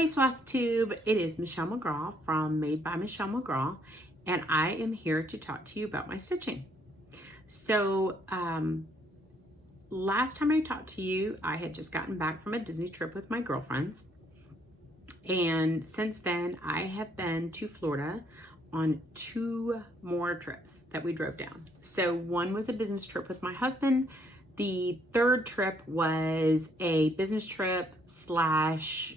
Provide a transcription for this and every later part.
Hey Flosstube, it is Michelle McGraw from Made by Michelle McGraw, and I am here to talk to you about my stitching. So last time I talked to you, I had just gotten back from a Disney trip with my girlfriends, and since then I have been to Florida on 2 more trips that we drove down. So one was a business trip with my husband. The third trip was a business trip slash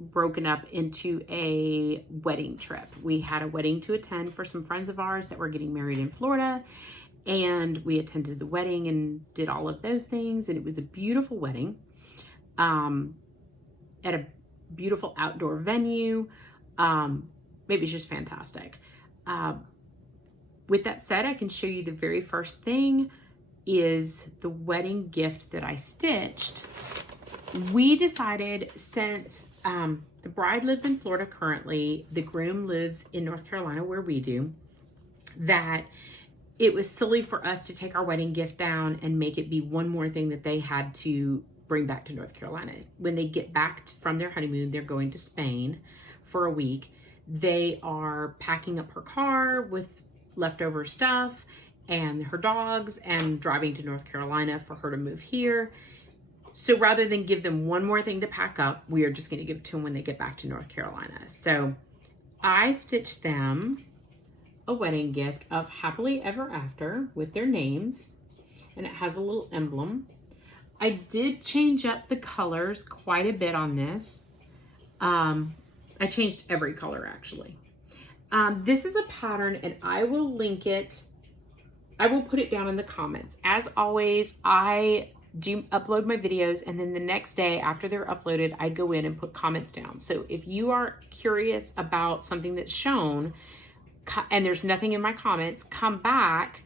broken up into a wedding trip. We had a wedding to attend for some friends of ours that were getting married in Florida, and we attended the wedding and did all of those things, and it was a beautiful wedding at a beautiful outdoor venue. It was just fantastic. With that said, I can show you the very first thing is the wedding gift that I stitched. We decided, since the bride lives in Florida currently, the groom lives in North Carolina where we do, that it was silly for us to take our wedding gift down and make it be one more thing that they had to bring back to North Carolina. When they get back from their honeymoon, they're going to Spain for a week. They are packing up her car with leftover stuff and her dogs and driving to North Carolina for her to move here. So rather than give them one more thing to pack up, we are just going to give it to them when they get back to North Carolina. So I stitched them a wedding gift of Happily Ever After with their names, and it has a little emblem. I did change up the colors quite a bit on this. I changed every color actually. This is a pattern, and I will link it. I will put it down in the comments. As always, I do upload my videos, and then the next day after they're uploaded, I go in and put comments down. So if you are curious about something that's shown and there's nothing in my comments, come back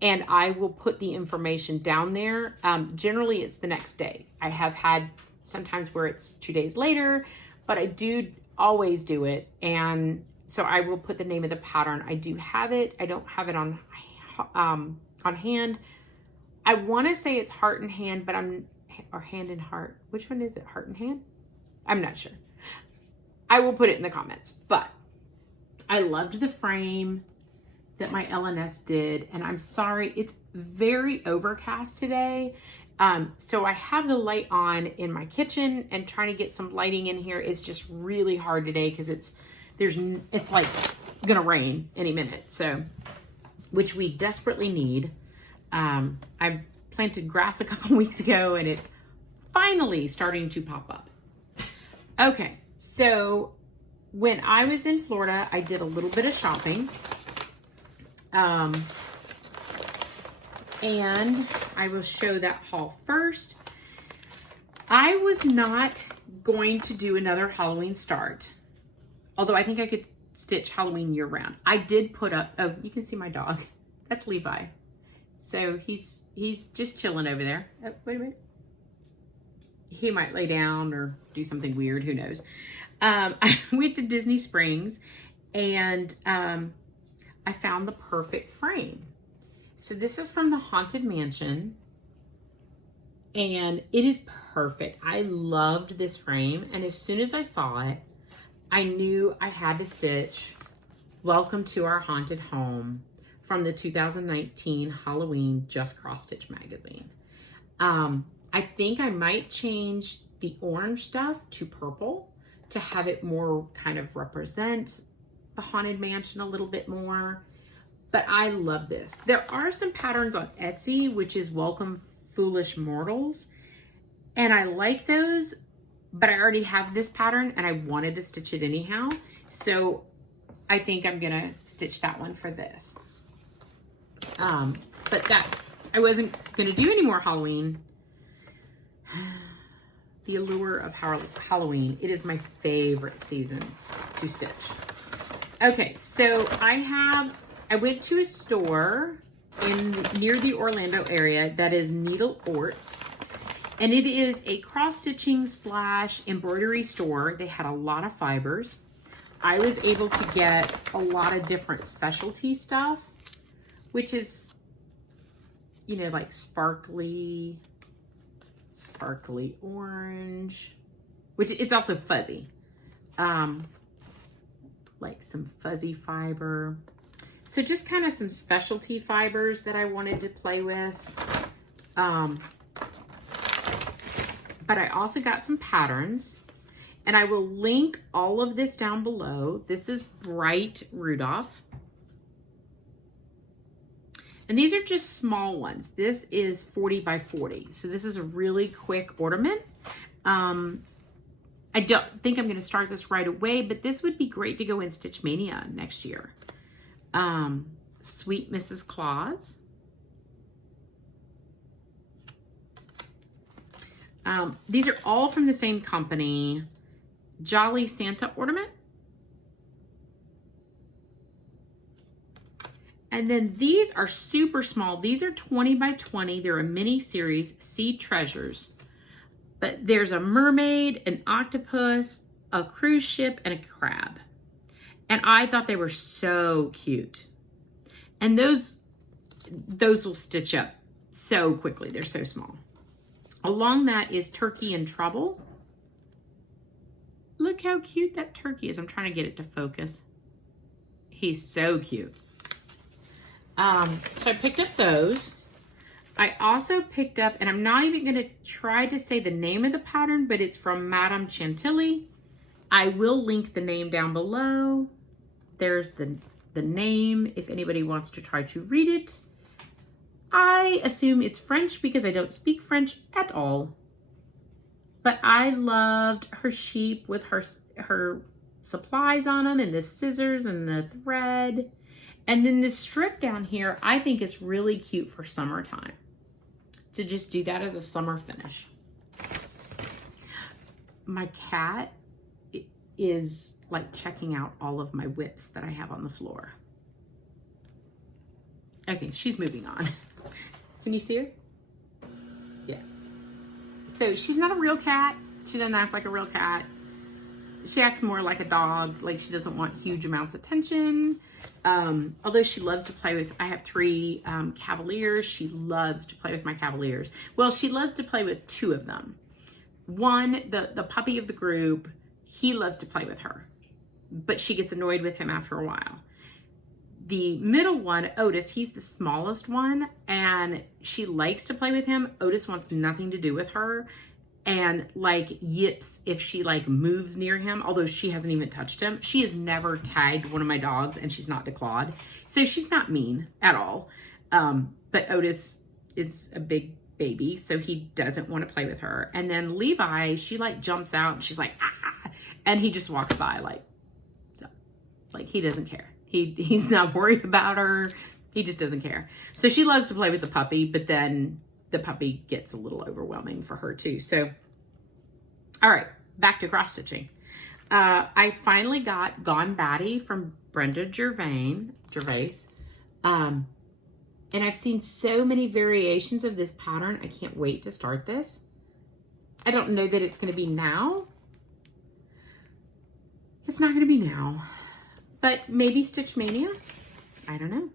and I will put the information down there. Generally it's the next day. I have had sometimes where it's 2 days later, but I do always do it. And so I will put the name of the pattern. I do have it. I don't have it on hand. I want to say it's Heart and Hand, but or Hand and Heart. Which one is it? Heart and Hand? I'm not sure. I will put it in the comments, but I loved the frame that my LNS did, and I'm sorry, it's very overcast today. So I have the light on in my kitchen, and trying to get some lighting in here is just really hard today because it's like gonna rain any minute. So, which we desperately need. I planted grass a couple weeks ago, and it's finally starting to pop up. Okay, so when I was in Florida, I did a little bit of shopping. And I will show that haul first. I was not going to do another Halloween start, although I think I could stitch Halloween year round. I did put up, oh, you can see my dog. That's Levi. So he's just chilling over there. Oh, wait a minute. He might lay down or do something weird, who knows. I went to Disney Springs, and I found the perfect frame. So this is from the Haunted Mansion, and it is perfect. I loved this frame, and as soon as I saw it, I knew I had to stitch Welcome to Our Haunted Home from the 2019 Halloween Just Cross Stitch magazine. I think I might change the orange stuff to purple to have it more kind of represent the Haunted Mansion a little bit more. But I love this. There are some patterns on Etsy, which is Welcome Foolish Mortals, and I like those, but I already have this pattern and I wanted to stitch it anyhow. So I think I'm gonna stitch that one for this. But that, I wasn't gonna do any more Halloween. The allure of Halloween. It is my favorite season to stitch. Okay, so I went to a store near the Orlando area that is Needle Orts, and it is a cross-stitching / embroidery store. They had a lot of fibers. I was able to get a lot of different specialty stuff, which is, you know, like sparkly orange, which it's also fuzzy. like some fuzzy fiber. So just kind of some specialty fibers that I wanted to play with. But I also got some patterns, and I will link all of this down below. This is Bright Rudolph. And these are just small ones. This is 40 by 40. So this is a really quick ornament. I don't think I'm going to start this right away, but this would be great to go in Stitch Mania next year. Sweet Mrs. Claus. These are all from the same company. Jolly Santa Ornament. And then these are super small. These are 20 by 20. They're a mini series, Sea Treasures. But there's a mermaid, an octopus, a cruise ship, and a crab. And I thought they were so cute. And those will stitch up so quickly. They're so small. Along that is Turkey in Trouble. Look how cute that turkey is. I'm trying to get it to focus. He's so cute. So I picked up those. I also picked up, and I'm not even going to try to say the name of the pattern, but it's from Madame Chantilly. I will link the name down below. There's the name if anybody wants to try to read it. I assume it's French because I don't speak French at all. But I loved her sheep with her supplies on them, and the scissors and the thread. And then this strip down here, I think is really cute for summertime. To just do that as a summer finish. My cat is like checking out all of my whips that I have on the floor. Okay, she's moving on. Can you see her? Yeah. So she's not a real cat. She doesn't act like a real cat. She acts more like a dog. Like she doesn't want huge amounts of attention. Although she loves to play with, I have 3 Cavaliers. She loves to play with my Cavaliers. Well, she loves to play with 2 of them. One, the puppy of the group, he loves to play with her, but she gets annoyed with him after a while. The middle one, Otis, he's the smallest one, and she likes to play with him. Otis wants nothing to do with her, and like yips if she like moves near him, although she hasn't even touched him. She has never tagged one of my dogs, and she's not declawed. So she's not mean at all. But Otis is a big baby, so he doesn't want to play with her. And then Levi, she like jumps out and she's like, ah, and he just walks by like, so like he doesn't care. He's not worried about her. He just doesn't care. So she loves to play with the puppy, but then the puppy gets a little overwhelming for her too. So, all right, back to cross stitching. I finally got Gone Batty from Brenda Gervais. And I've seen so many variations of this pattern. I can't wait to start this. I don't know that it's going to be now. It's not going to be now, but maybe Stitch Mania. I don't know.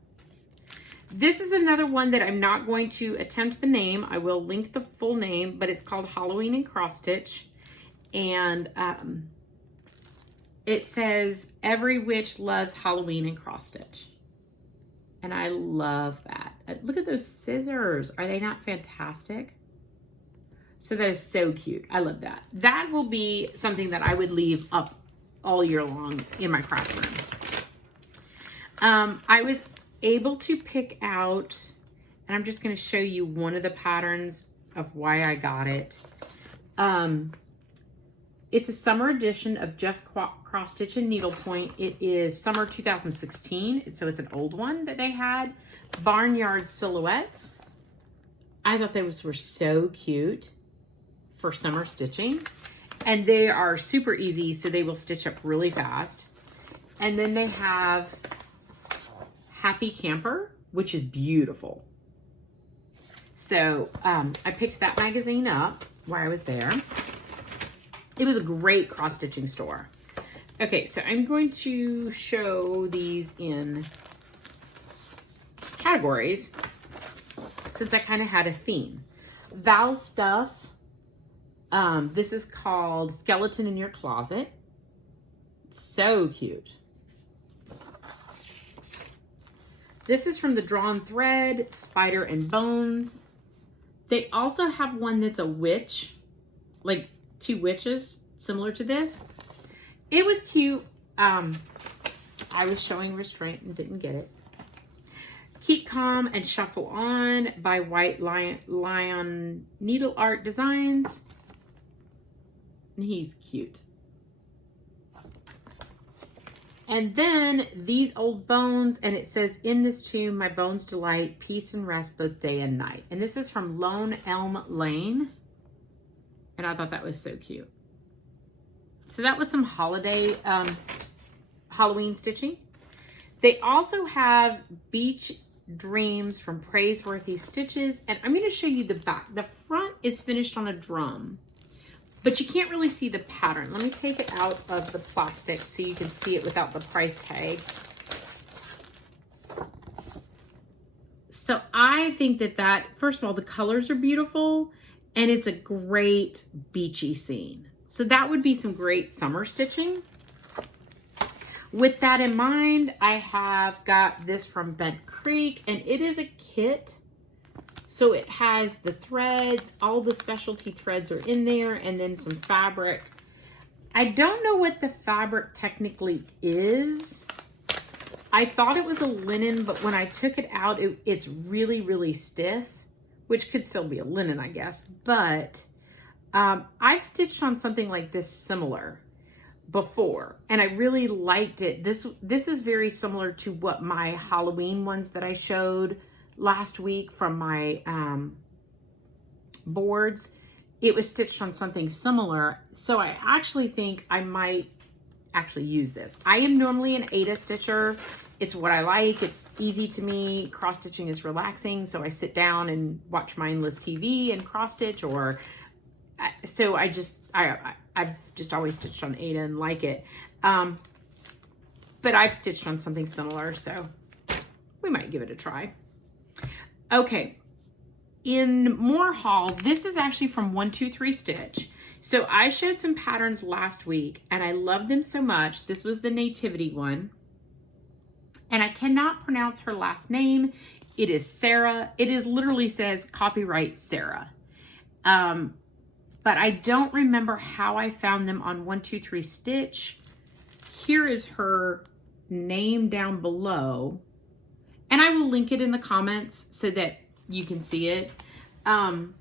This is another one that I'm not going to attempt the name. I will link the full name, but it's called Halloween and Cross Stitch. And it says, every witch loves Halloween and cross stitch. And I love that. Look at those scissors. Are they not fantastic? So that is so cute. I love that. That will be something that I would leave up all year long in my craft room. I was able to pick out, and I'm just going to show you one of the patterns of why I got it. It's a summer edition of Just Cross Stitch and Needlepoint. It is summer 2016, so it's an old one that they had. Barnyard Silhouettes. I thought those were so cute for summer stitching. And they are super easy, so they will stitch up really fast. And then they have Happy Camper, which is beautiful. So I picked that magazine up while I was there. It was a great cross-stitching store. Okay, so I'm going to show these in categories since I kind of had a theme. Val Stuff. This is called Skeleton in Your Closet. So cute. This is from the Drawn Thread, Spider and Bones. They also have one that's a witch, like 2 witches, similar to this. It was cute. I was showing restraint and didn't get it. Keep Calm and Shuffle On by White Lion Needle Art Designs. And he's cute. And then these old bones, and it says, in this tomb, my bones delight, peace and rest both day and night. And this is from Lone Elm Lane. And I thought that was so cute. So that was some holiday, Halloween stitching. They also have Beach Dreams from Praiseworthy Stitches. And I'm going to show you the back. The front is finished on a drum, but you can't really see the pattern. Let me take it out of the plastic so you can see it without the price tag. So I think that first of all, the colors are beautiful and it's a great beachy scene. So that would be some great summer stitching. With that in mind, I have got this from Bent Creek, and it is a kit. So it has the threads, all the specialty threads are in there, and then some fabric. I don't know what the fabric technically is. I thought it was a linen, but when I took it out, it's really, really stiff, which could still be a linen, I guess. But I've stitched on something like this similar before, and I really liked it. This is very similar to what my Halloween ones that I showed last week from my boards. It was stitched on something similar, so I actually think I might actually use this. I am normally an Ada stitcher. It's what I like. It's easy to me. Cross stitching is relaxing, so I sit down and watch mindless TV and cross stitch, or so I've just always stitched on Ada and like it. But I've stitched on something similar, so we might give it a try. Okay, in more haul, this is actually from 123 Stitch. So I showed some patterns last week and I love them so much. This was the Nativity one. And I cannot pronounce her last name. It is Sara. It is literally says copyright Sara. But I don't remember how I found them on 123 Stitch. Here is her name down below. And I will link it in the comments so that you can see it. And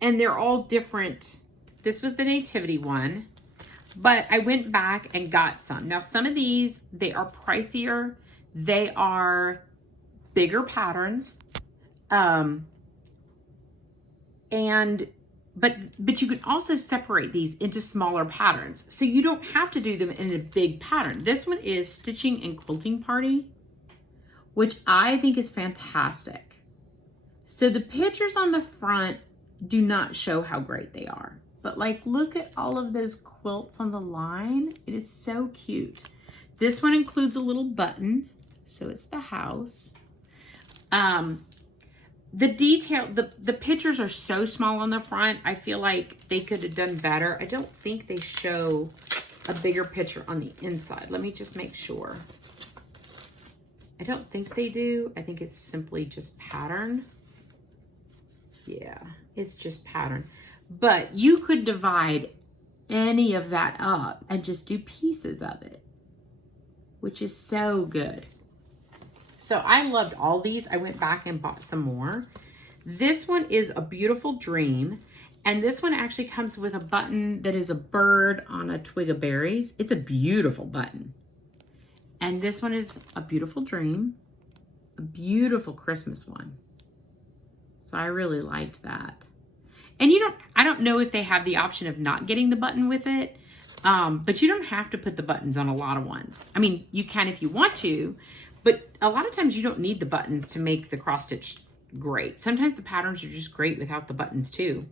they're all different. This was the Nativity one. But I went back and got some. Now, some of these, they are pricier. They are bigger patterns. But you can also separate these into smaller patterns. So you don't have to do them in a big pattern. This one is Stitching and Quilting Party, which I think is fantastic. So the pictures on the front do not show how great they are. But like, look at all of those quilts on the line. It is so cute. This one includes a little button. So it's the house. The detail, the pictures are so small on the front. I feel like they could have done better. I don't think they show a bigger picture on the inside. Let me just make sure. I don't think they do. I think it's simply just pattern. Yeah, it's just pattern. But you could divide any of that up and just do pieces of it, which is so good. So I loved all these. I went back and bought some more. This one is A Beautiful Dream. And this one actually comes with a button that is a bird on a twig of berries. It's a beautiful button. And this one is A Beautiful Dream. A beautiful Christmas one. So I really liked that. And I don't know if they have the option of not getting the button with it, but you don't have to put the buttons on a lot of ones. I mean, you can if you want to, but a lot of times you don't need the buttons to make the cross stitch great. Sometimes the patterns are just great without the buttons too.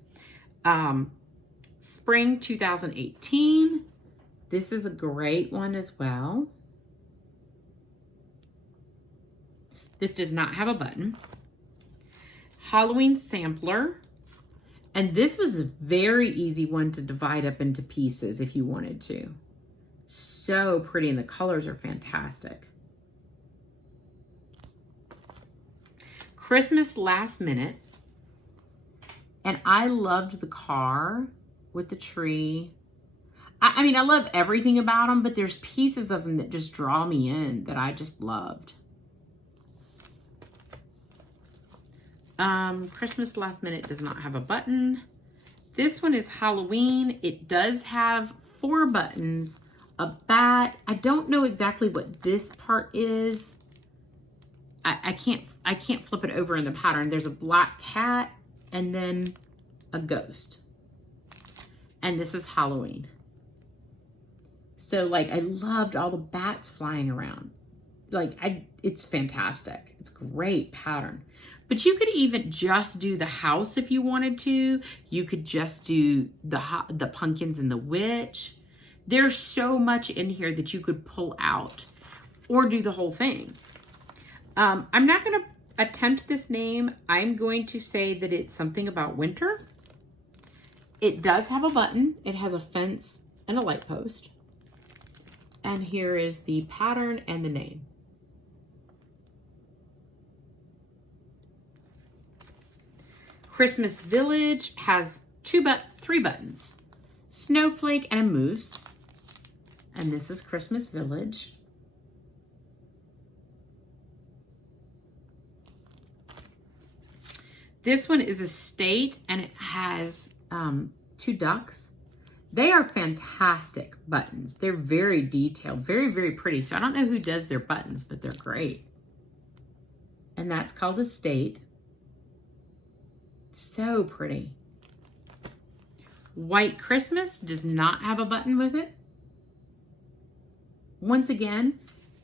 Spring 2018. This is a great one as well. This does not have a button. Halloween Sampler. And this was a very easy one to divide up into pieces if you wanted to. So pretty, and the colors are fantastic. Christmas Last Minute. And I loved the car with the tree. I mean, I love everything about them, but there's pieces of them that just draw me in that I just loved. Christmas Last Minute does not have a button. This one is Halloween. It does have 4 buttons, a bat. I don't know exactly what this part is. I can't flip it over in the pattern. There's a black cat and then a ghost. And this is Halloween. So like, I loved all the bats flying around. Like, it's fantastic. It's great pattern. But you could even just do the house if you wanted to. You could just do the pumpkins and the witch. There's so much in here that you could pull out or do the whole thing. I'm not going to attempt this name. I'm going to say that it's something about winter. It does have a button. It has a fence and a light post. And here is the pattern and the name. Christmas Village has 3 buttons. Snowflake and a moose. And this is Christmas Village. This one is Estate, and it has 2 ducks. They are fantastic buttons. They're very detailed, very, very pretty. So I don't know who does their buttons, but they're great. And that's called Estate. So pretty. White Christmas does not have a button with it. Once again,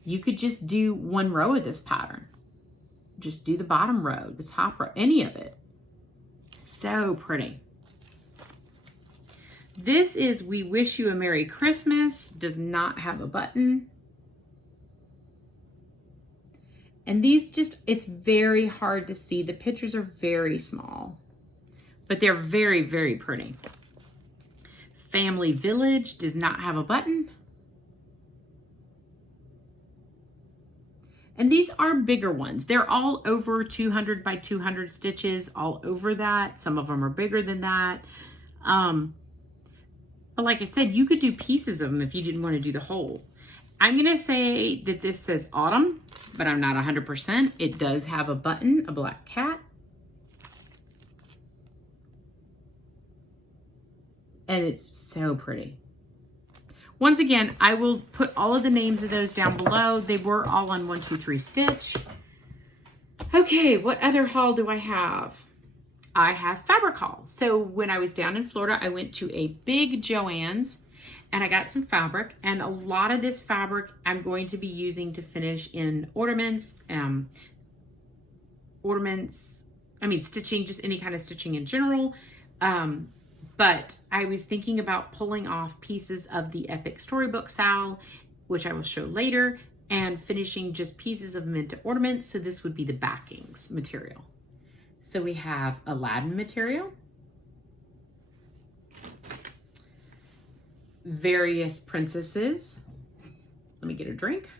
you could just do 1 row of this pattern. Just do the bottom row, the top row, any of it. So pretty. This is We Wish You a Merry Christmas. Does not have a button. And these just, it's very hard to see. The pictures are very small, but they're very, very pretty. Family Village does not have a button. And these are bigger ones. They're all over 200 by 200 stitches, all over that. Some of them are bigger than that. But like I said, you could do pieces of them if you didn't want to do the whole. I'm going to say that this says Autumn, but I'm not 100%. It does have a button, a black cat. And it's so pretty. Once again, I will put all of the names of those down below. They were all on 1, 2, 3 stitch. Okay, what other haul do I have? I have fabric haul. So when I was down in Florida, I went to a big Joann's and I got some fabric, and a lot of this fabric I'm going to be using to finish in ornaments, stitching, just any kind of stitching in general. But I was thinking about pulling off pieces of the Epic Storybooksal, which I will show later, and finishing just pieces of them into ornaments. So this would be the backings material. So we have Aladdin material, various princesses. Let me get a drink.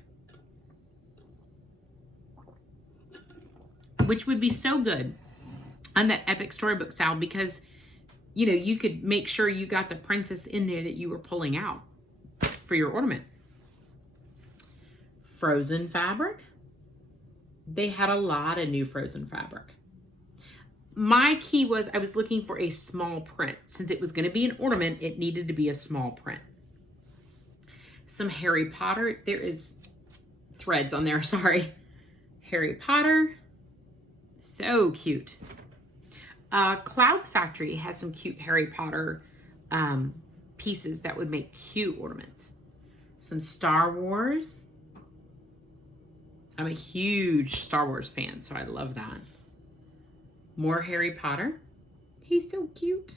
Which would be so good on that Epic Storybooksal, because you know, you could make sure you got the princess in there that you were pulling out for your ornament. Frozen fabric. They had a lot of new frozen fabric. My key was I was looking for a small print. Since it was going to be an ornament, it needed to be a small print. Some Harry Potter. There is threads on there, sorry. Harry Potter. So cute. Clouds Factory has some cute Harry Potter pieces that would make cute ornaments. Some Star Wars. I'm a huge Star Wars fan, so I love that. More Harry Potter. He's so cute.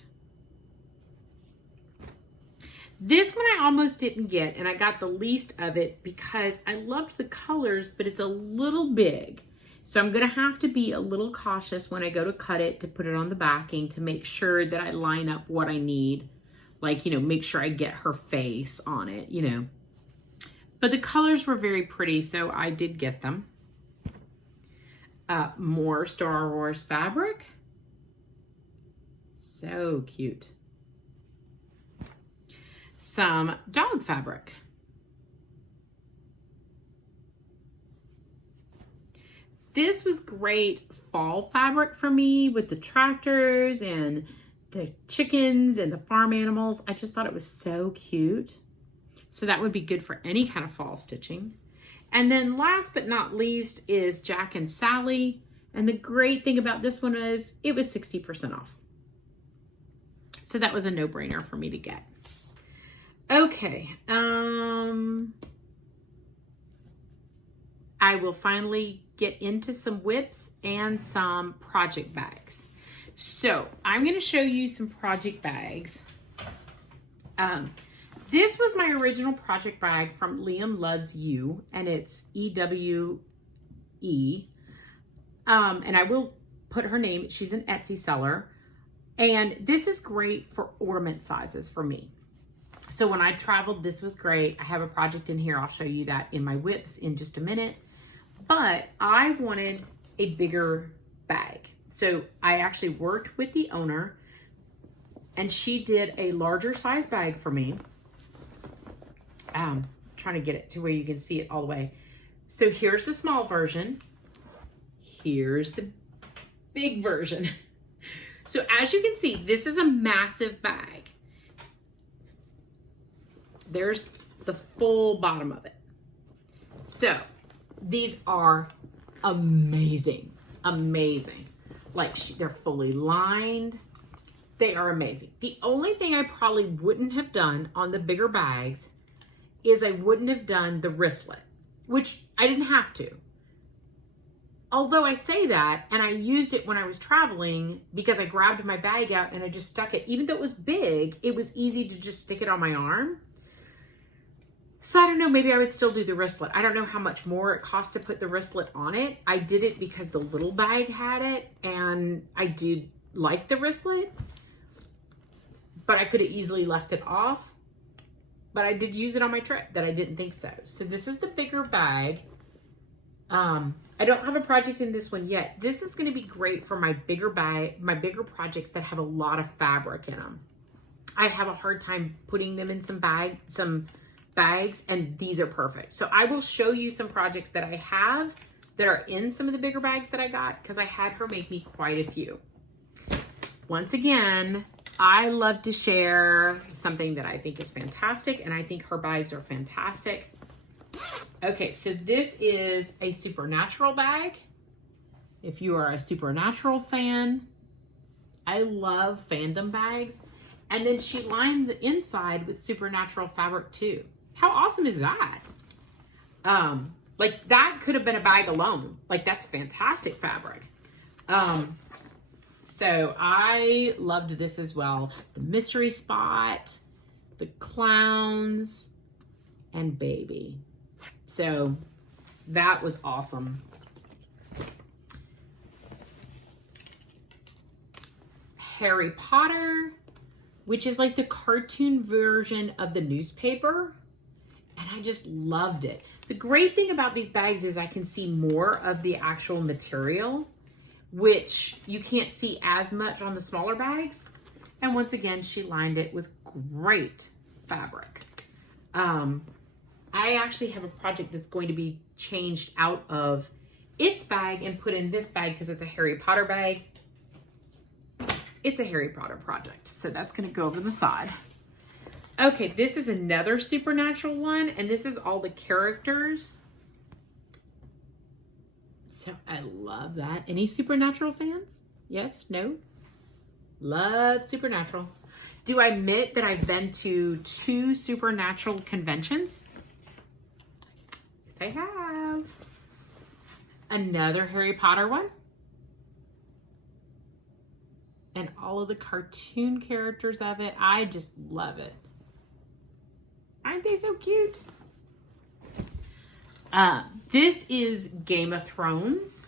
This one I almost didn't get, and I got the least of it because I loved the colors, but it's a little big. So I'm going to have to be a little cautious when I go to cut it to put it on the backing to make sure that I line up what I need. Like, you know, make sure I get her face on it, you know. But the colors were very pretty, so I did get them. More Star Wars fabric. So cute. Some dog fabric. This was great fall fabric for me with the tractors and the chickens and the farm animals. I just thought it was so cute. So that would be good for any kind of fall stitching. And then last but not least is Jack and Sally. And the great thing about this one is it was 60% off. So that was a no-brainer for me to get. Okay. I will finally get into some whips and some project bags. So I'm going to show you some project bags. This was my original project bag from Liam Loves You, and it's EWE. And I will put her name. She's an Etsy seller. And this is great for ornament sizes for me. So when I traveled, this was great. I have a project in here. I'll show you that in my whips in just a minute. But I wanted a bigger bag. So I actually worked with the owner and she did a larger size bag for me. Trying to get it to where you can see it all the way. So here's the small version. Here's the big version. So as you can see, this is a massive bag. There's the full bottom of it. So these are amazing, amazing. Like they're fully lined. They are amazing. The only thing I probably wouldn't have done on the bigger bags is I wouldn't have done the wristlet, which I didn't have to. Although I say that, and I used it when I was traveling because I grabbed my bag out and I just stuck it. Even though it was big, it was easy to just stick it on my arm. So I don't know, maybe I would still do the wristlet. I don't know how much more it cost to put the wristlet on it. I did it because the little bag had it and I did like the wristlet, but I could have easily left it off. But I did use it on my trip that I didn't think so. So this is the bigger bag. I don't have a project in this one yet. This is going to be great for my bigger bag, my bigger projects that have a lot of fabric in them. I have a hard time putting them in some bags, and these are perfect. So I will show you some projects that I have that are in some of the bigger bags that I got because I had her make me quite a few. Once again, I love to share something that I think is fantastic, and I think her bags are fantastic. Okay, so this is a Supernatural bag. If you are a Supernatural fan, I love fandom bags. And then she lined the inside with Supernatural fabric too. How awesome is that? Like that could have been a bag alone. Like that's fantastic fabric. So I loved this as well. The mystery spot, the clowns, and baby. So that was awesome. Harry Potter, which is like the cartoon version of the newspaper. And I just loved it. The great thing about these bags is I can see more of the actual material, which you can't see as much on the smaller bags. And once again, she lined it with great fabric. I actually have a project that's going to be changed out of its bag and put in this bag because it's a Harry Potter bag. It's a Harry Potter project, so that's going to go over the side. Okay, this is another Supernatural one, and this is all the characters. So I love that. Any Supernatural fans? Yes? No? Love Supernatural. Do I admit that I've been to 2 Supernatural conventions? Yes, I have. Another Harry Potter one. And all of the cartoon characters of it. I just love it. Aren't they so cute? This is Game of Thrones.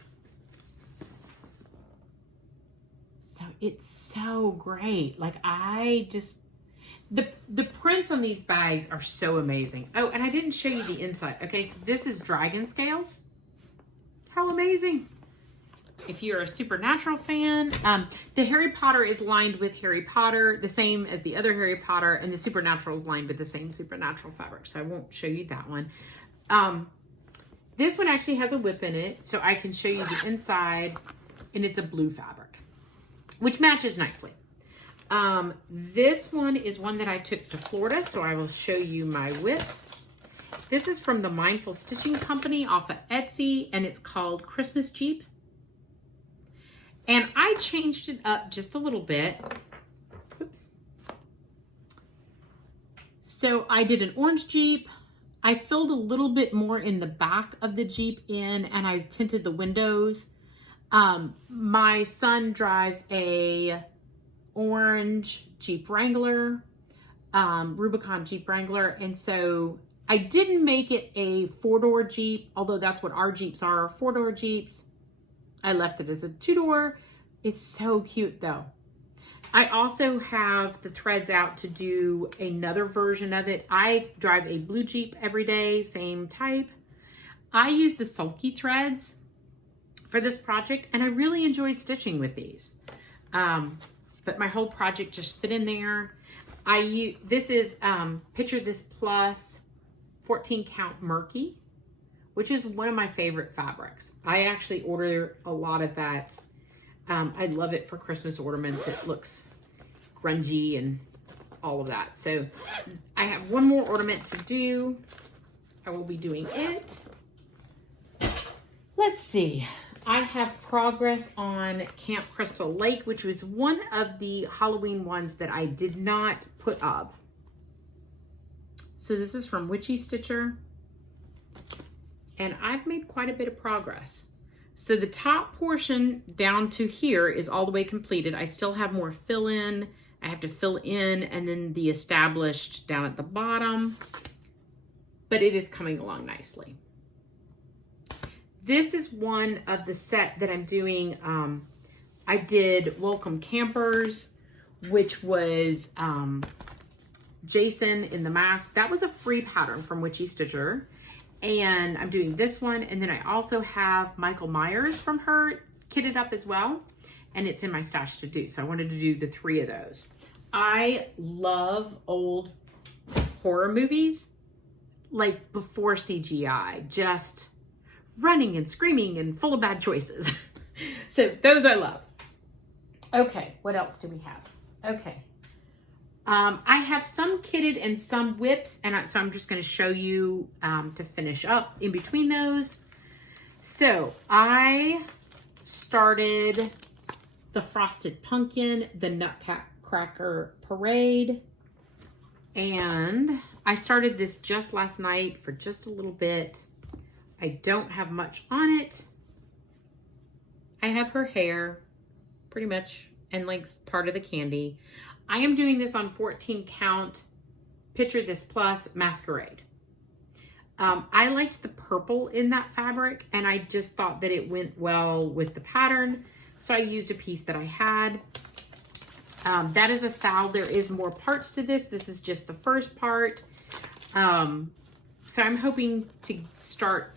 So it's so great. Like The prints on these bags are so amazing. Oh, and I didn't show you the inside. Okay, so this is dragon scales. How amazing. If you're a Supernatural fan, the Harry Potter is lined with Harry Potter, the same as the other Harry Potter, and the Supernatural is lined with the same Supernatural fabric, so I won't show you that one. This one actually has a whip in it, so I can show you the inside, and it's a blue fabric, which matches nicely. This one is one that I took to Florida, so I will show you my whip. This is from the Mindful Stitching Company off of Etsy, and it's called Christmas Jeep. And I changed it up just a little bit. Oops. So I did an orange Jeep. I filled a little bit more in the back of the Jeep and I tinted the windows. My son drives a orange Jeep Wrangler, Rubicon Jeep Wrangler. And so I didn't make it a 4-door Jeep, although that's what our Jeeps are, 4-door Jeeps. I left it as a 2-door. It's so cute though. I also have the threads out to do another version of it. I drive a blue Jeep every day, same type. I use the sulky threads for this project and I really enjoyed stitching with these. But my whole project just fit in there. This is Picture This Plus 14 count Murky, which is one of my favorite fabrics. I actually order a lot of that. I love it for Christmas ornaments. It looks grungy and all of that. So I have one more ornament to do. I will be doing it. Let's see. I have progress on Camp Crystal Lake, which was one of the Halloween ones that I did not put up. So this is from Witchy Stitcher. And I've made quite a bit of progress. So the top portion down to here is all the way completed. I still have more fill in. I have to fill in and then the established down at the bottom, but it is coming along nicely. This is one of the set that I'm doing. I did Welcome Campers, which was Jason in the mask. That was a free pattern from Witchy Stitcher. And I'm doing this one. And then I also have Michael Myers from her kitted up as well. And it's in my stash to do. So I wanted to do the 3 of those. I love old horror movies, like before CGI, just running and screaming and full of bad choices. So those I love. Okay, what else do we have? Okay. I have some kitted and some whips, and so I'm just going to show you to finish up in between those. So I started the Frosted Pumpkin, the Nutcracker Parade, and I started this just last night for just a little bit. I don't have much on it. I have her hair, pretty much, and like part of the candy. I am doing this on 14 count Picture This Plus Masquerade. I liked the purple in that fabric and I just thought that it went well with the pattern. So I used a piece that I had. That is a sal. There is more parts to this. This is just the first part. So I'm hoping to start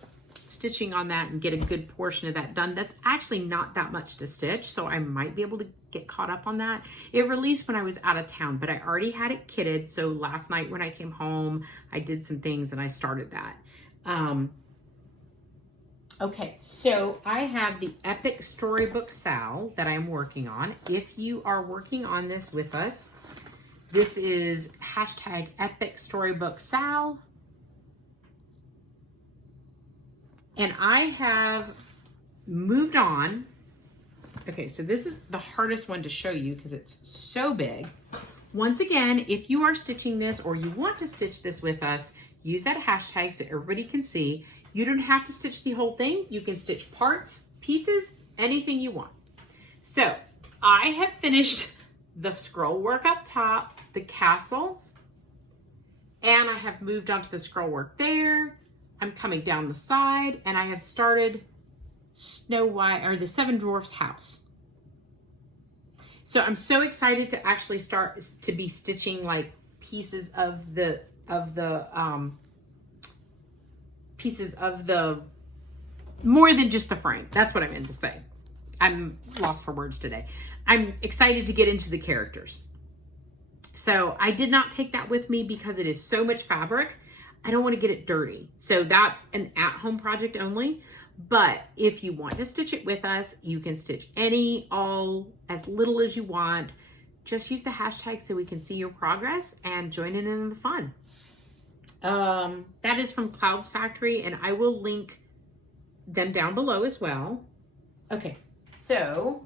stitching on that and get a good portion of that done. That's actually not that much to stitch, so I might be able to get caught up on that. It released when I was out of town, but I already had it kitted, so last night when I came home, I did some things and I started that. Okay, so I have the Epic Storybooksal that I'm working on. If you are working on this with us, this is hashtag Epic Storybooksal. And I have moved on. Okay, so this is the hardest one to show you because it's so big. Once again, if you are stitching this or you want to stitch this with us, use that hashtag so everybody can see. You don't have to stitch the whole thing. You can stitch parts, pieces, anything you want. So I have finished the scroll work up top, the castle, and I have moved on to the scroll work there. I'm coming down the side and I have started Snow White or the Seven Dwarfs house. So I'm so excited to actually start to be stitching like pieces of the more than just the frame. That's what I meant to say. I'm lost for words today. I'm excited to get into the characters. So I did not take that with me because it is so much fabric. I don't want to get it dirty. So that's an at-home project only. But if you want to stitch it with us, you can stitch any, all, as little as you want. Just use the hashtag so we can see your progress and join in the fun. That is from Clouds Factory, and I will link them down below as well. Okay, so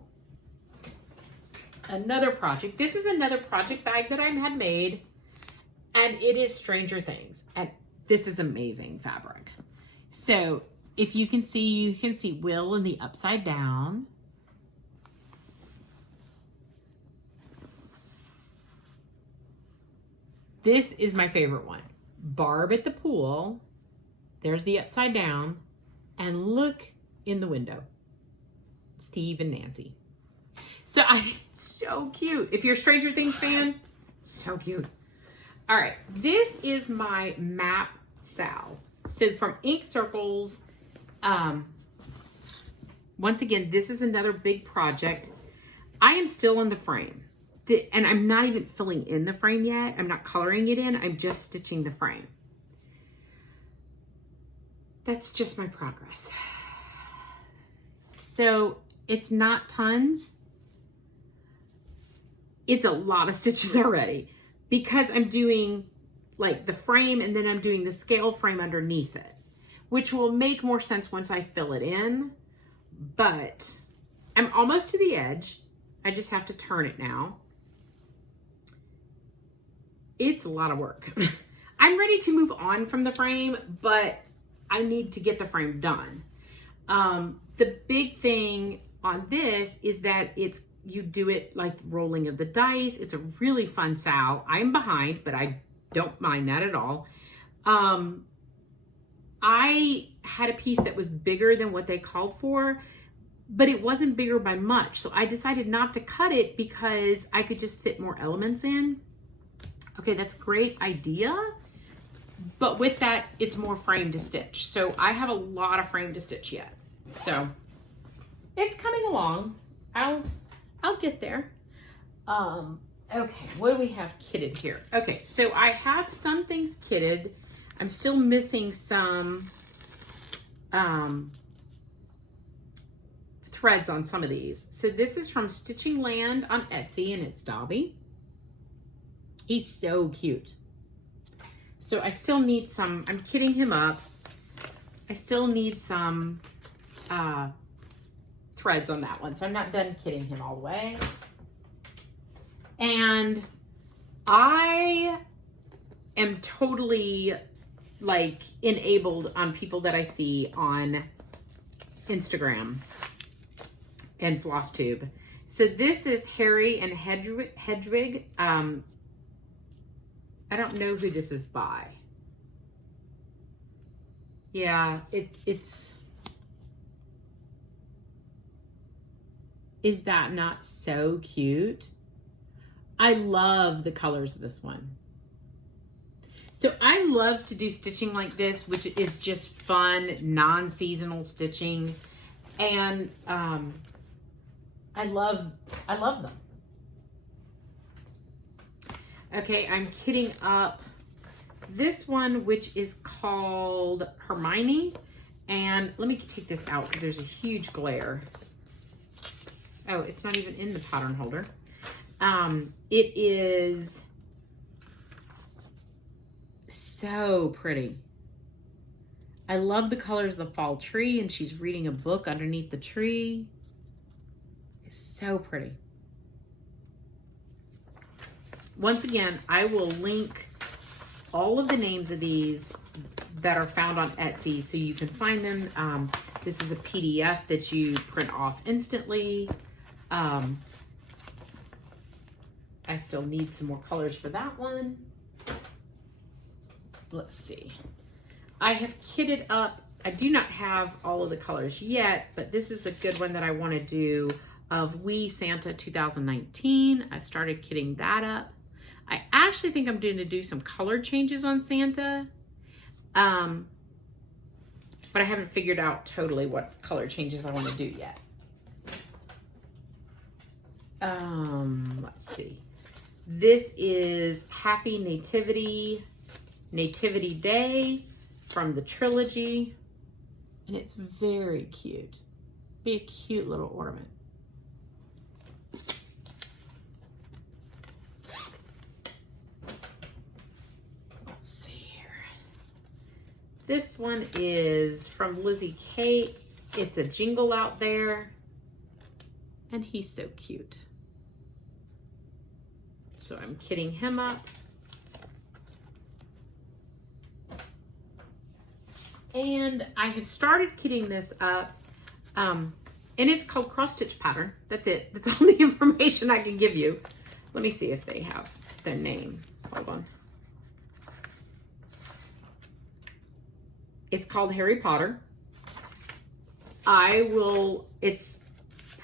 another project. This is another project bag that I had made, and it is Stranger Things. And this is amazing fabric. So if you can see Will in the upside down. This is my favorite one. Barb at the pool. There's the upside down. And look in the window. Steve and Nancy. So so cute. If you're a Stranger Things fan, so cute. All right, this is my map Sal. So from Ink Circles, once again, this is another big project. I am still in the frame. And I'm not even filling in the frame yet. I'm not coloring it in. I'm just stitching the frame. That's just my progress. So it's not tons. It's a lot of stitches already because I'm doing like the frame and then I'm doing the scale frame underneath it, which will make more sense once I fill it in. But I'm almost to the edge. I just have to turn it now. It's a lot of work. I'm ready to move on from the frame, but I need to get the frame done. The big thing on this is that you do it like rolling of the dice. It's a really fun Sal. I'm behind, but I don't mind that at all. I had a piece that was bigger than what they called for, but it wasn't bigger by much. So I decided not to cut it because I could just fit more elements in. Okay, that's a great idea. But with that, it's more frame to stitch. So I have a lot of frame to stitch yet. So it's coming along. I'll get there. Okay, what do we have kitted here? Okay, so I have some things kitted. I'm still missing some threads on some of these. So this is from Stitching Land on Etsy, and it's Dobby. He's so cute. So I still need some, I'm kitting him up. I still need some threads on that one. So I'm not done kitting him all the way. And I am totally like enabled on people that I see on Instagram and Flosstube. So this is Harry and Hedwig. I don't know who this is by. Yeah, it's... Is that not so cute? I love the colors of this one. So I love to do stitching like this, which is just fun, non-seasonal stitching. And I love them. Okay, I'm kitting up this one, which is called Hermione. And let me take this out because there's a huge glare. Oh, it's not even in the pattern holder. It is so pretty. I love the colors of the fall tree, and she's reading a book underneath the tree. It's so pretty. Once again, I will link all of the names of these that are found on Etsy so you can find them. This is a PDF that you print off instantly. I still need some more colors for that one. Let's see. I have kitted up, I do not have all of the colors yet, but this is a good one that I want to do of Wee Santa 2019. I've started kitting that up. I actually think I'm going to do some color changes on Santa. But I haven't figured out totally what color changes I want to do yet. Let's see. This is Happy Nativity Day from the trilogy. And it's very cute. Be a cute little ornament. Let's see here. This one is from Lizzie Kate. It's a Jingle Out There. And he's so cute. So I'm kitting him up. And I have started kitting this up. And it's called Cross Stitch Pattern. That's it. That's all the information I can give you. Let me see if they have the name. Hold on. It's called Harry Potter. It's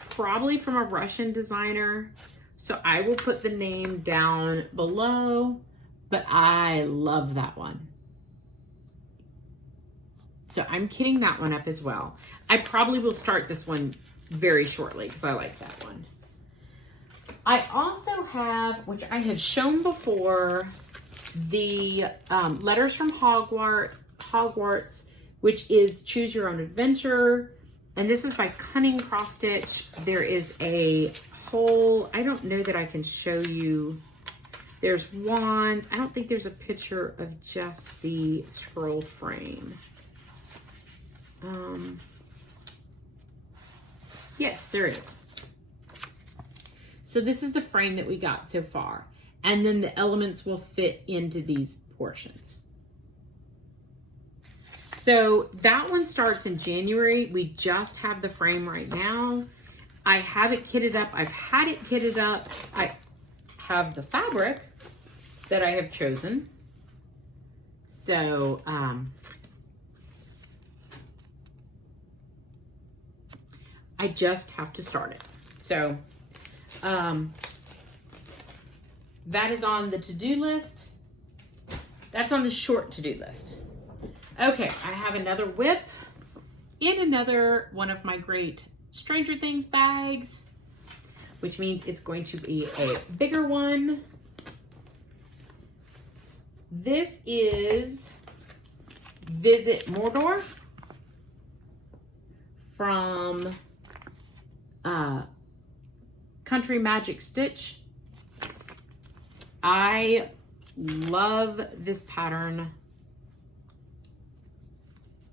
probably from a Russian designer. So I will put the name down below, but I love that one. So I'm kitting that one up as well. I probably will start this one very shortly because I like that one. I also have, which I have shown before, the Letters from Hogwarts, which is Choose Your Own Adventure. And this is by Cunning Cross Stitch. There is a whole, I don't know that I can show you. There's wands. I don't think there's a picture of just the scroll frame. Yes, there is. So this is the frame that we got so far. And then the elements will fit into these portions. So that one starts in January. We just have the frame right now. I have it kitted up. I've had it kitted up. I have the fabric that I have chosen. So, I just have to start it. So, that is on the to-do list. That's on the short to-do list. Okay, I have another whip in another one of my great Stranger Things bags, which means it's going to be a bigger one. This is Visit Mordor from Country Magic Stitch. I love this pattern.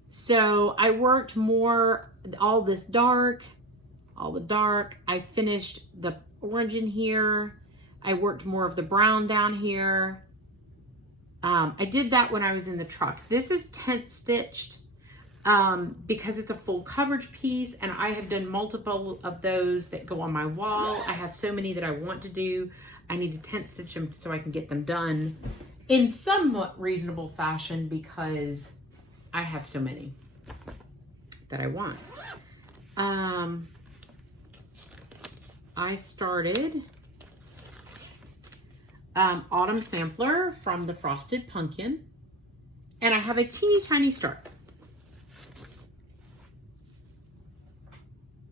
So I worked more, all the dark. I finished the orange in here. I worked more of the brown down here. I did that when I was in the truck. This is tent stitched because it's a full coverage piece, and I have done multiple of those that go on my wall. I have so many that I want to do. I need to tent stitch them so I can get them done in somewhat reasonable fashion because I have so many that I want. I started Autumn Sampler from the Frosted Pumpkin, and I have a teeny tiny start.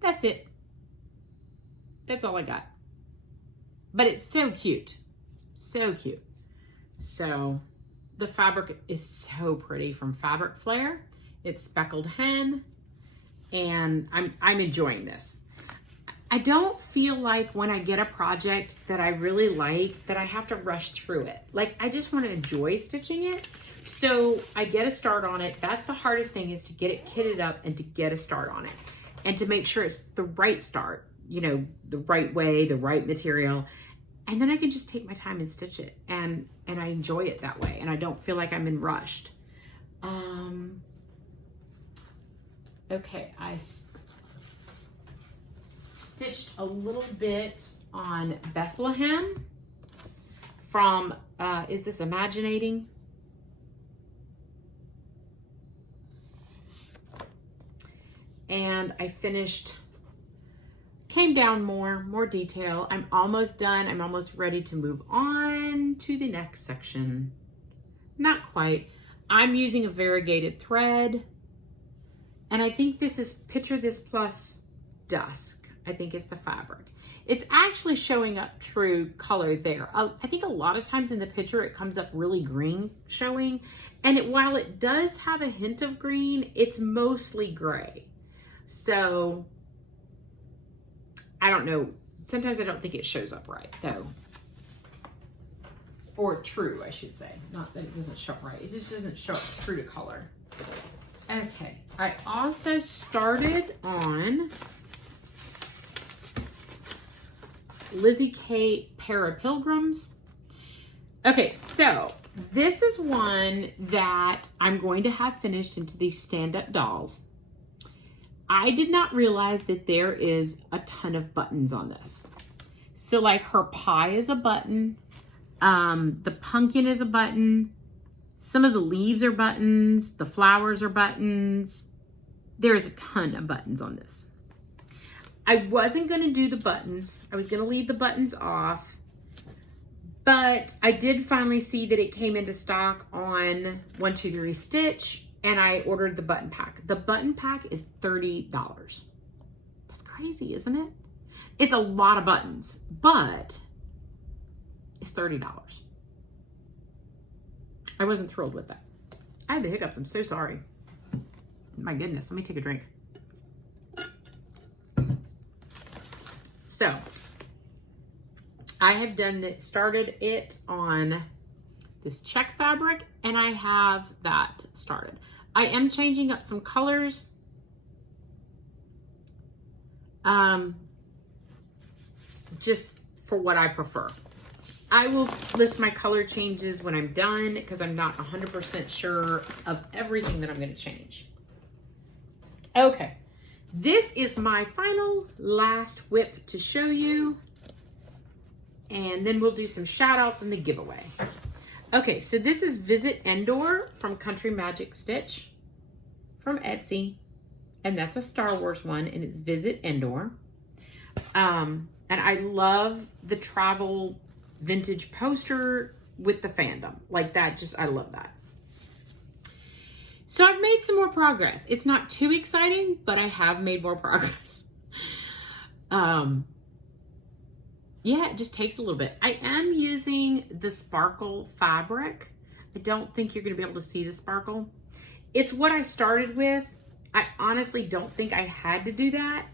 That's it. That's all I got. But it's so cute. So cute. So the fabric is so pretty from Fabric Flair. It's Speckled Hen, and I'm enjoying this. I don't feel like when I get a project that I really like that I have to rush through it. Like, I just want to enjoy stitching it. So I get a start on it. That's the hardest thing, is to get it kitted up and to get a start on it. And to make sure it's the right start, you know, the right way, the right material. And then I can just take my time and stitch it. And I enjoy it that way. And I don't feel like I'm in rushed. Okay, I stitched a little bit on Bethlehem from, is this Imaginating? And I finished came down more detail. I'm almost done. I'm almost ready to move on to the next section. Not quite. I'm using a variegated thread. And I think this is Picture This Plus Dusk. I think it's the fabric. It's actually showing up true color there. I think a lot of times in the picture it comes up really green showing. And while it does have a hint of green, it's mostly gray. So, I don't know. Sometimes I don't think it shows up right though. Or true, I should say. Not that it doesn't show up right. It just doesn't show up true to color. Okay. I also started on Lizzie K. Para Pilgrims. Okay, so this is one that I'm going to have finished into these stand-up dolls. I did not realize that there is a ton of buttons on this. So like her pie is a button. The pumpkin is a button. Some of the leaves are buttons. The flowers are buttons. There is a ton of buttons on this. I wasn't going to do the buttons. I was going to leave the buttons off. But I did finally see that it came into stock on 123 Stitch. And I ordered the button pack. The button pack is $30. That's crazy, isn't it? It's a lot of buttons. But it's $30. I wasn't thrilled with that. I had the hiccups. I'm so sorry. My goodness. Let me take a drink. So, I have started it on this check fabric, and I have that started. I am changing up some colors. Just for what I prefer. I will list my color changes when I'm done because I'm not 100% sure of everything that I'm going to change. Okay. This is my final last whip to show you. And then we'll do some shout outs and the giveaway. Okay, so this is Visit Endor from Country Magic Stitch from Etsy. And that's a Star Wars one, and it's Visit Endor. And I love the travel vintage poster with the fandom. Like that, I love that. So I've made some more progress. It's not too exciting, but I have made more progress. Yeah, it just takes a little bit. I am using the sparkle fabric. I don't think you're going to be able to see the sparkle. It's what I started with. I honestly don't think I had to do that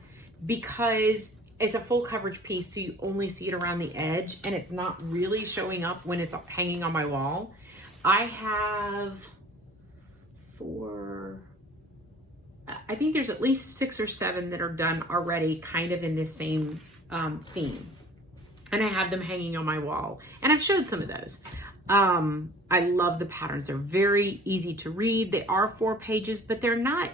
because it's a full coverage piece, so you only see it around the edge, and it's not really showing up when it's hanging on my wall. I have I think there's at least 6 or 7 that are done already kind of in this same theme. And I have them hanging on my wall. And I've showed some of those. I love the patterns. They're very easy to read. They are 4 pages, but they're not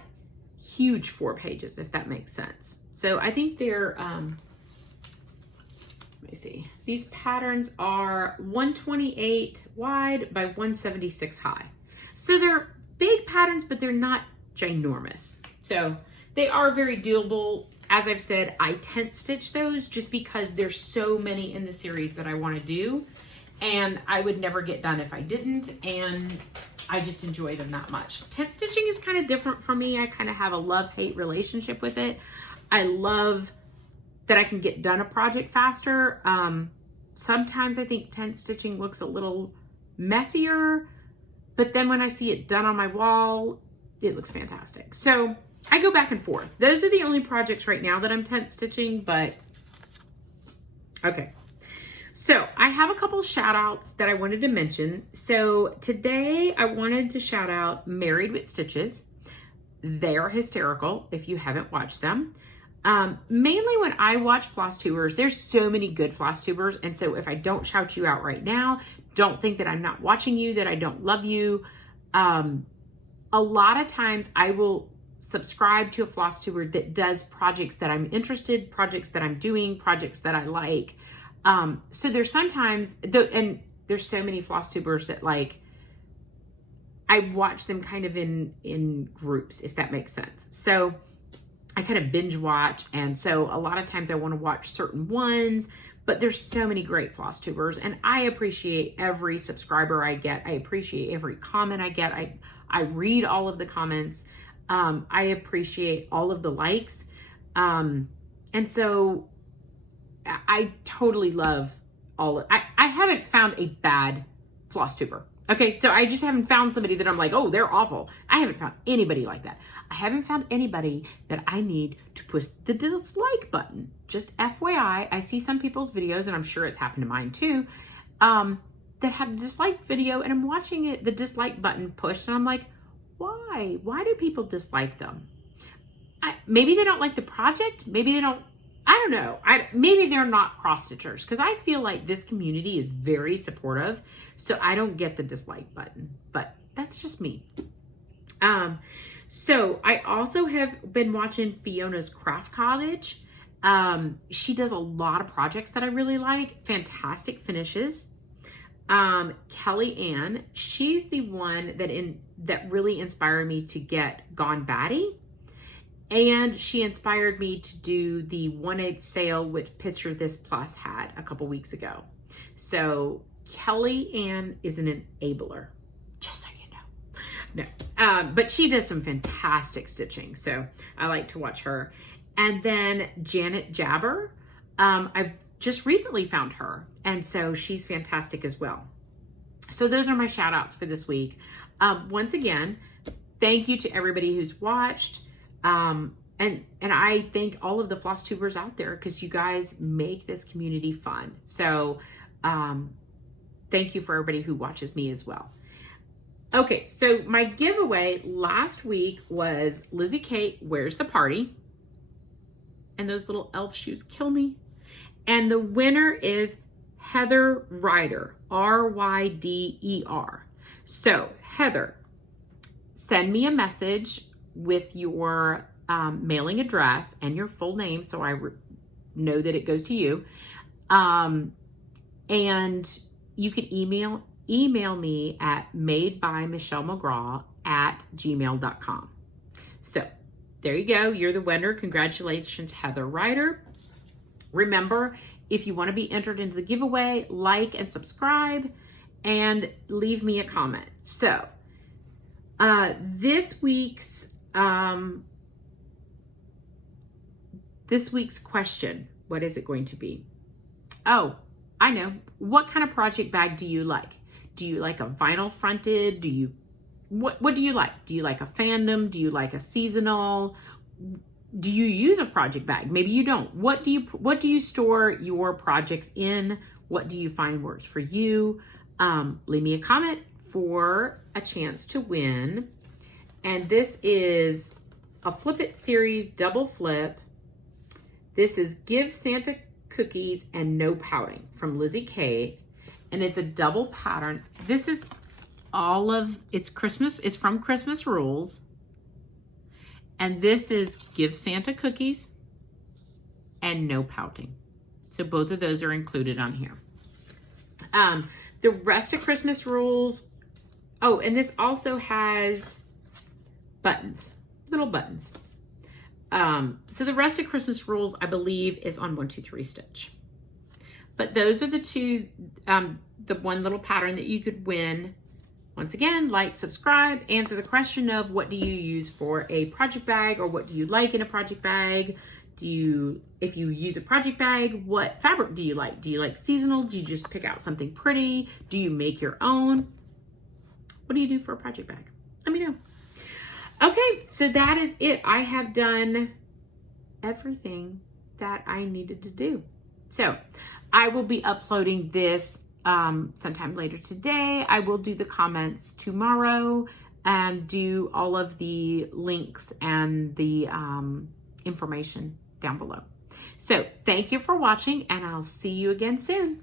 huge 4 pages, if that makes sense. So I think they're, let me see. These patterns are 128 wide by 176 high. So they're big patterns, but they're not ginormous. So they are very doable. As I've said, I tent stitch those just because there's so many in the series that I want to do. And I would never get done if I didn't. And I just enjoy them that much. Tent stitching is kind of different for me. I kind of have a love-hate relationship with it. I love that I can get done a project faster. Sometimes I think tent stitching looks a little messier, but then when I see it done on my wall, it looks fantastic. So I go back and forth. Those are the only projects right now that I'm tent stitching, but okay. So I have a couple shout outs that I wanted to mention. So today I wanted to shout out Married with Stitches. They are hysterical if you haven't watched them. Mainly when I watch Flosstubers, there's so many good Flosstubers. And so if I don't shout you out right now, don't think that I'm not watching you, that I don't love you. A lot of times I will subscribe to a Flosstuber that does projects that I'm interested, projects that I'm doing, projects that I like. So there's sometimes, and there's so many Flosstubers that like, I watch them kind of in groups, if that makes sense. So I kind of binge watch. And so a lot of times I want to watch certain ones, but there's so many great Flosstubers, and I appreciate every subscriber I get. I appreciate every comment I get. I read all of the comments. I appreciate all of the likes. And so I totally love all of, I haven't found a bad Flosstuber. Okay, so I just haven't found somebody that I'm like, oh, they're awful. I haven't found anybody like that. I haven't found anybody that I need to push the dislike button. Just FYI, I see some people's videos, and I'm sure it's happened to mine too, that have the dislike video, and I'm watching it, the dislike button pushed, and I'm like, why? Why do people dislike them? Maybe they don't like the project. Maybe they don't, I don't know. Maybe they're not cross-stitchers, because I feel like this community is very supportive, so I don't get the dislike button, but that's just me. So I also have been watching Fiona's Craft Cottage. She does a lot of projects that I really like. Fantastic finishes. Kelly Ann, she's the one that really inspired me to get Gone Batty. And she inspired me to do the 1/8 sale, which Picture This Plus had a couple weeks ago. So Kelly Ann is an enabler, just so you know. No, but she does some fantastic stitching, so I like to watch her. And then Janet Jabber, I've just recently found her, and so she's fantastic as well. So those are my shout outs for this week. Once again, thank you to everybody who's watched. And I thank all of the Flosstubers out there, because you guys make this community fun. So thank you for everybody who watches me as well. Okay, so my giveaway last week was Lizzie Kate Where's the Party? And those little elf shoes kill me. And the winner is Heather Ryder, Ryder. So Heather, send me a message with your mailing address and your full name, so I know that it goes to you. And you can email me at madebymichellemcgraw@gmail.com. So there you go. You're the winner. Congratulations, Heather Ryder. Remember, if you want to be entered into the giveaway, like and subscribe and leave me a comment. So this week's question, what is it going to be? Oh, I know. What kind of project bag do you like? Do you like a vinyl fronted? What do you like? Do you like a fandom? Do you like a seasonal? Do you use a project bag? Maybe you don't. What do you store your projects in? What do you find works for you? Leave me a comment for a chance to win. And this is a Flip It series double flip. This is Give Santa Cookies and No Pouting from Lizzie Kate. And it's a double pattern. This is it's Christmas. It's from Christmas Rules. And this is Give Santa Cookies and No Pouting. So both of those are included on here. The rest of Christmas Rules. Oh, and this also has buttons, little buttons. So the rest of Christmas Rules, I believe, is on 1, 2, 3 stitch. But those are the two, the one little pattern that you could win. Once again, like, subscribe, answer the question of what do you use for a project bag, or what do you like in a project bag? If you use a project bag, what fabric do you like? Do you like seasonal? Do you just pick out something pretty? Do you make your own? What do you do for a project bag? Let me know. Okay, so that is it. I have done everything that I needed to do. So I will be uploading this sometime later today. I will do the comments tomorrow and do all of the links and the information down below. So thank you for watching, and I'll see you again soon.